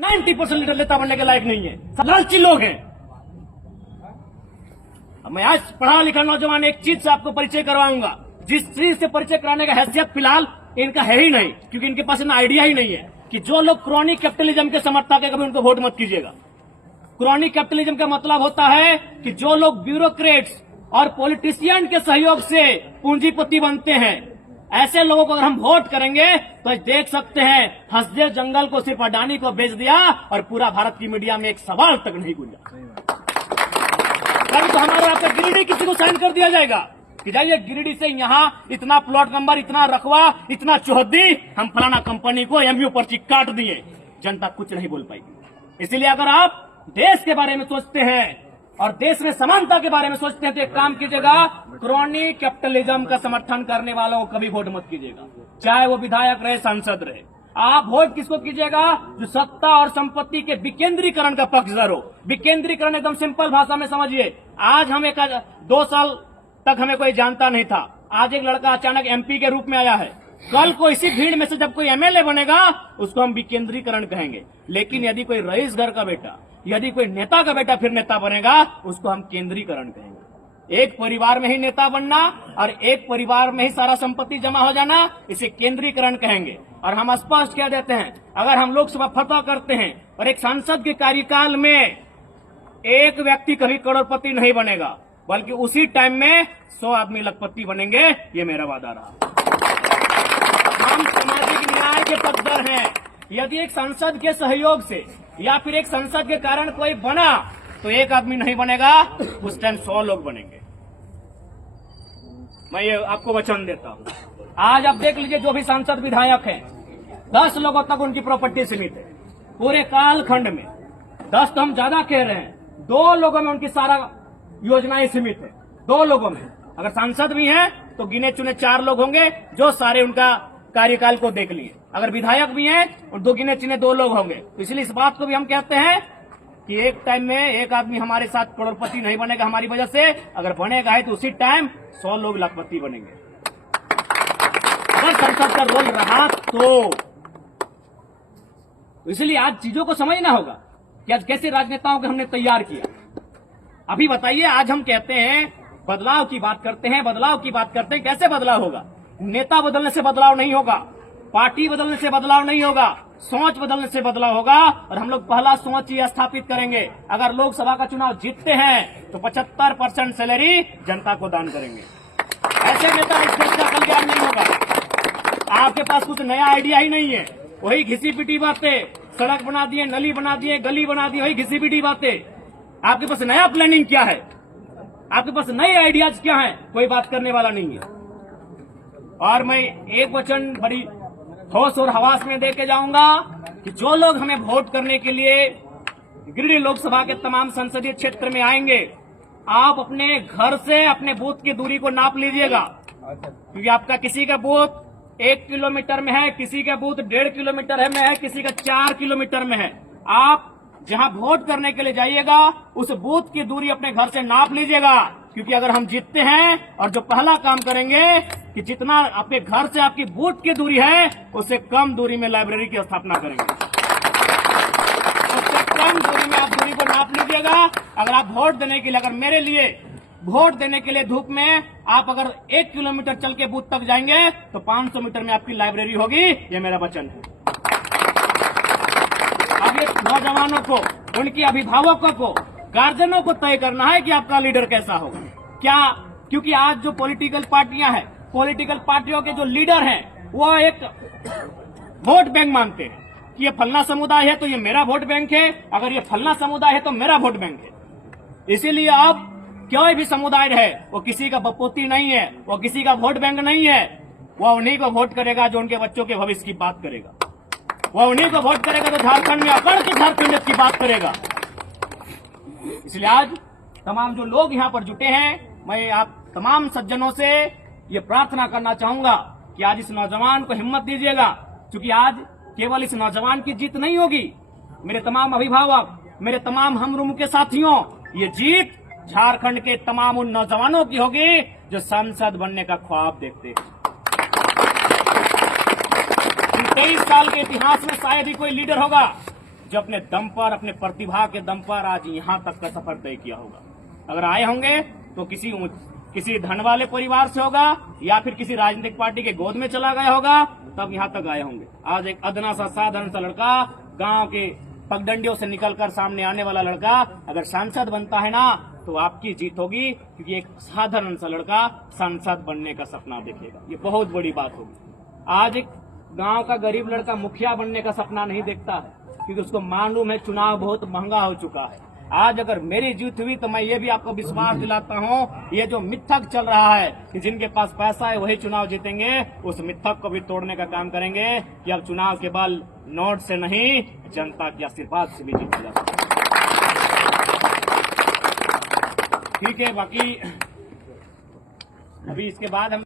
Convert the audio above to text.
90% leader नेता बनने के लायक नहीं है, सब लालची लोग हैं। अब मैं आज पढ़ा लिखा नौजवान एक चीज से आपको परिचय करवाऊंगा, जिस चीज से परिचय कराने का हैसियत फिलहाल इनका है ही नहीं, क्योंकि इनके पास इतना आइडिया ही नहीं है कि जो लोग क्रॉनिक कैपिटलिज्म के समर्थक है कभी उनको वोट मत कीजिएगा। क्रॉनिक कैपिटलिज्म का मतलब होता है कि जो लोग ब्यूरोक्रेट्स और पॉलिटिशियन के सहयोग से पूंजीपति बनते हैं, ऐसे लोगों को अगर हम वोट करेंगे तो देख सकते हैं हंसदेव जंगल को सिर्फ अडानी को बेच दिया और पूरा भारत की मीडिया में एक सवाल तक नहीं गूंजा। कल तो हमारे यहाँ पे गिरिडीह किसी को साइन कर दिया जाएगा कि जाइए गिरिडीह से यहाँ इतना प्लॉट नंबर, इतना रकबा, इतना चौहद्दी, हम फलाना कंपनी को एमयू पर्ची काट दिए, जनता कुछ नहीं बोल पाएगी। इसलिए अगर आप देश के बारे में सोचते हैं और देश में समानता के बारे में सोचते हैं तो एक काम कीजिएगा, क्रॉनिक कैपिटलिज्म का समर्थन करने वालों को कभी वोट मत कीजिएगा, चाहे वो विधायक रहे, सांसद रहे। आप वोट किसको कीजिएगा? जो सत्ता और संपत्ति के विकेंद्रीकरण का पक्षधर हो। विकेंद्रीकरण एकदम सिंपल भाषा में समझिए। आज हम 2 साल तक हमें कोई जानता नहीं था, आज एक लड़का अचानक एमपी के रूप में आया है, कल को इसी भीड़ में से जब कोई एमएलए बनेगा उसको हम विकेंद्रीकरण कहेंगे। लेकिन यदि कोई रईस घर का बेटा, यदि कोई नेता का बेटा फिर नेता बनेगा उसको हम केंद्रीकरण कहेंगे। एक परिवार में ही नेता बनना और एक परिवार में ही सारा संपत्ति जमा हो जाना, इसे केंद्रीकरण कहेंगे। और हम स्पष्ट कह देते हैं, अगर हम लोकसभा फतह करते हैं और एक सांसद के कार्यकाल में एक व्यक्ति कभी करोड़पति नहीं बनेगा, बल्कि उसी टाइम में 100 आदमी लखपति बनेंगे, ये मेरा वादा रहा। हम सामाजिक न्याय के पक्षधर हैं। यदि एक सांसद के सहयोग से या फिर एक संसद के कारण कोई बना तो एक आदमी नहीं बनेगा, उस टाइम 100 लोग बनेंगे। मैं ये आपको वचन देता हूं। आज आप देख लीजिए, जो भी सांसद विधायक हैं, 10 लोगों तक उनकी प्रॉपर्टी सीमित है पूरे कालखंड में। 10 तो हम ज्यादा कह रहे हैं, 2 लोगों में उनकी सारा योजनाएं सीमित है। 2 लोगों में, अगर सांसद भी हैं तो गिने चुने 4 लोग होंगे जो सारे उनका कार्यकाल को देख लिए। अगर विधायक भी हैं और 2 गिने चुने 2 लोग होंगे। तो इसलिए इस बात को भी हम कहते हैं कि एक टाइम में एक आदमी हमारे साथ करोड़पति नहीं बनेगा हमारी वजह से, अगर बनेगा है तो उसी टाइम 100 लोग लखपति बनेंगे, अगर संसद का रोल रहा तो। इसलिए आज चीजों को समझना होगा कि आज कैसे राजनेताओं को हमने तैयार किया। अभी बताइए, आज हम कहते हैं बदलाव की बात करते हैं, बदलाव की बात करते हैं, कैसे बदलाव होगा? नेता बदलने से बदलाव नहीं होगा, पार्टी बदलने से बदलाव नहीं होगा, सोच बदलने से बदलाव होगा। और हम लोग पहला सोच ही स्थापित करेंगे, अगर लोकसभा का चुनाव जीतते हैं तो 75% सैलरी जनता को दान करेंगे। ऐसे नेता इस देश का कल्याण नहीं होगा। आपके पास कुछ नया आइडिया ही नहीं है, वही घिसी पिटी बातें, सड़क बना दिए, नली बना दिए, गली बना दी, वही घिसी पिटी बातें। आपके पास नया प्लानिंग क्या है? आपके पास नए आइडियाज क्या है? कोई बात करने वाला नहीं है। और मैं एक वचन बड़ी होश और हवास में दे के जाऊंगा कि जो लोग हमें वोट करने के लिए गिरिडीह लोकसभा के तमाम संसदीय क्षेत्र में आएंगे, आप अपने घर से अपने बूथ की दूरी को नाप लीजिएगा, क्योंकि आपका किसी का बूथ 1 किलोमीटर में है, किसी का बूथ 1.5 किलोमीटर में है, किसी का 4 किलोमीटर में है। आप जहां वोट करने के लिए जाइएगा उस बूथ की दूरी अपने घर से नाप लीजिएगा, क्योंकि अगर हम जीतते हैं और जो पहला काम करेंगे कि जितना अपने घर से आपकी बूथ की दूरी है उससे कम दूरी में लाइब्रेरी की स्थापना करेंगे। उससे कम दूरी में आप दूरी को नाप लीजिएगा। अगर आप वोट देने के लिए, अगर मेरे लिए वोट देने के लिए धूप में आप अगर 1 किलोमीटर चल के बूथ तक जाएंगे तो 500 मीटर में आपकी लाइब्रेरी होगी, ये मेरा वचन है। अब ये नौजवानों को, उनके अभिभावकों को, गार्जियनों को तय करना है कि आपका लीडर कैसा होगा। क्या, क्योंकि आज जो पॉलिटिकल पार्टियां हैं, पॉलिटिकल पार्टियों के जो लीडर हैं वो एक वोट बैंक मानते हैं कि ये फलना समुदाय है तो ये मेरा वोट बैंक है, अगर ये फलना समुदाय है तो मेरा वोट बैंक है। इसीलिए अब कोई भी समुदाय रहे, वो किसी का बपोती नहीं है, वो किसी का वोट बैंक नहीं है, वो उन्हीं को वोट करेगा जो उनके बच्चों के भविष्य की बात करेगा, वो उन्हीं को वोट करेगा जो झारखंड में अकड़ के झारखंड की बात करेगा। इसलिए आज तमाम जो लोग यहाँ पर जुटे हैं, मैं आप तमाम सज्जनों से ये प्रार्थना करना चाहूंगा कि आज इस नौजवान को हिम्मत दीजिएगा, क्योंकि आज केवल इस नौजवान की जीत नहीं होगी। मेरे तमाम अभिभावक, मेरे तमाम हमरूम के साथियों, ये जीत झारखंड के तमाम उन नौजवानों की होगी जो सांसद बनने का ख्वाब देखते हैं। 23 साल के इतिहास में शायद ही कोई लीडर होगा जो अपने दम पर, अपने प्रतिभा के दम पर आज यहाँ तक का सफर तय किया होगा। अगर आए होंगे तो किसी धन वाले परिवार से होगा या फिर किसी राजनीतिक पार्टी के गोद में चला गया होगा, तब यहाँ तक आए होंगे। आज एक अदना सा साधारण सा लड़का, गांव के पगडंडियों से निकलकर सामने आने वाला लड़का अगर सांसद बनता है ना, तो आपकी जीत होगी, क्योंकि एक साधारण सा लड़का सांसद बनने का सपना देखेगा। ये बहुत बड़ी बात होगी। आज एक गांव का गरीब लड़का मुखिया बनने का सपना नहीं देखता है, क्योंकि उसको मालूम है चुनाव बहुत महंगा हो चुका है। आज अगर मेरी जीत हुई तो मैं ये भी आपको विश्वास दिलाता हूँ, ये जो मिथक चल रहा है कि जिनके पास पैसा है वही चुनाव जीतेंगे, उस मिथक को भी तोड़ने का काम करेंगे कि अब चुनाव के बल नोट से नहीं, जनता के आशीर्वाद से भी जीता जा सकता है। ठीक है, बाकी अभी इसके बाद हम